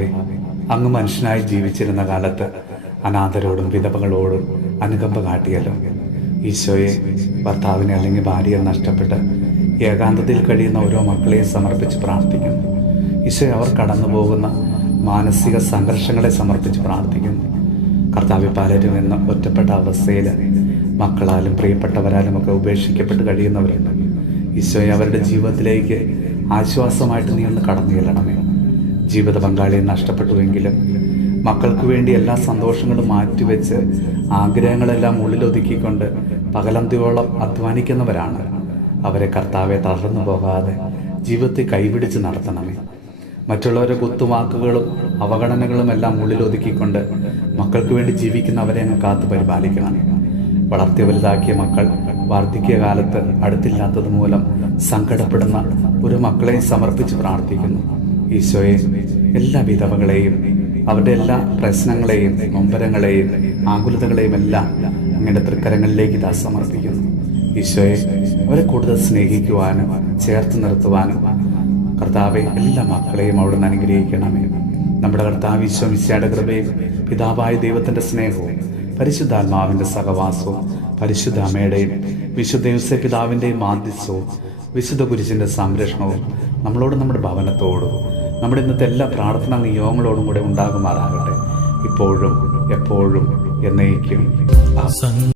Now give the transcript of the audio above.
കർത്താവെ, അങ്ങ് മനുഷ്യനായി ജീവിച്ചിരുന്ന കാലത്ത് അനാഥരോടും വിധവകളോടും അനുകമ്പ കാട്ടിയല്ലോ. ഈശോയെ, ഭർത്താവിനെ അല്ലെങ്കിൽ ഭാര്യയെ നഷ്ടപ്പെട്ട് ഏകാന്തതയിൽ കഴിയുന്ന ഓരോ മക്കളെയും സമർപ്പിച്ച് പ്രാർത്ഥിക്കുന്നു. ഈശോയെ, അവർ കടന്നു പോകുന്ന മാനസിക സംഘർഷങ്ങളെ സമർപ്പിച്ച് പ്രാർത്ഥിക്കുന്നു. കർത്താവ്, പലരും എന്ന ഒറ്റപ്പെട്ട അവസ്ഥയിൽ മക്കളാലും പ്രിയപ്പെട്ടവരാലും ഒക്കെ ഉപേക്ഷിക്കപ്പെട്ട് കഴിയുന്നവരുണ്ട്. ഈശോയെ, അവരുടെ ജീവിതത്തിലേക്ക് ആശ്വാസമായിട്ട് നീ ഒന്ന് കടന്നു ചെല്ലണമേ. ജീവിത പങ്കാളിയെ നഷ്ടപ്പെട്ടുവെങ്കിലും മക്കൾക്ക് വേണ്ടി എല്ലാ സന്തോഷങ്ങളും മാറ്റിവെച്ച് ആഗ്രഹങ്ങളെല്ലാം ഉള്ളിലൊതുക്കിക്കൊണ്ട് പകലന്തിയോളം അധ്വാനിക്കുന്നവരാണ്. അവരെ കർത്താവെ തളർന്നു പോകാതെ ജീവിതത്തെ കൈപിടിച്ച് നടത്തണമേ. മറ്റുള്ളവരുടെ കുത്തുവാക്കുകളും അവഗണനകളും എല്ലാം ഉള്ളിലൊതുക്കിക്കൊണ്ട് മക്കൾക്ക് വേണ്ടി ജീവിക്കുന്നവരെ അങ്ങ് കാത്തു പരിപാലിക്കണമേ. വളർത്തി വലുതാക്കിയ മക്കൾ വാർദ്ധക്യ കാലത്ത് അടുത്തില്ലാത്തത് മൂലം സങ്കടപ്പെടുന്ന ഒരു മക്കളെയും സമർപ്പിച്ച് പ്രാർത്ഥിക്കുന്നു. ഈശോയെ, എല്ലാ വിധവകളെയും അവരുടെ എല്ലാ പ്രശ്നങ്ങളെയും നൊമ്പരങ്ങളെയും ആകുലതകളെയും എല്ലാം അങ്ങയുടെ തൃക്കരങ്ങളിലേക്ക് ഇതാ സമർപ്പിക്കുന്നു. ഈശോയെ, അവരെ കൂടുതൽ സ്നേഹിക്കുവാനും ചേർത്ത് നിർത്തുവാനും കർത്താവെ എല്ലാ മക്കളെയും അവിടുന്ന് അനുഗ്രഹിക്കണമേ. നമ്മുടെ കർത്താവ് ഈശോ മിശിഹായുടെ കൃപയും പിതാവായ ദൈവത്തിൻ്റെ സ്നേഹവും പരിശുദ്ധാത്മാവിൻ്റെ സഹവാസവും പരിശുദ്ധ അമ്മയുടെയും വിശുദ്ധ യോസേപ്പ് പിതാവിൻ്റെയും മാധ്യസ്ഥവും വിശുദ്ധ കുരിശിൻ്റെ സംരക്ഷണവും നമ്മളോടും നമ്മുടെ ഭവനത്തോടും നമ്മുടെ ഇന്നത്തെ എല്ലാ പ്രാർത്ഥനാ നിയോഗങ്ങളോടും കൂടെ ഉണ്ടാകുമാറാകട്ടെ, ഇപ്പോഴും എപ്പോഴും എന്നേക്കും.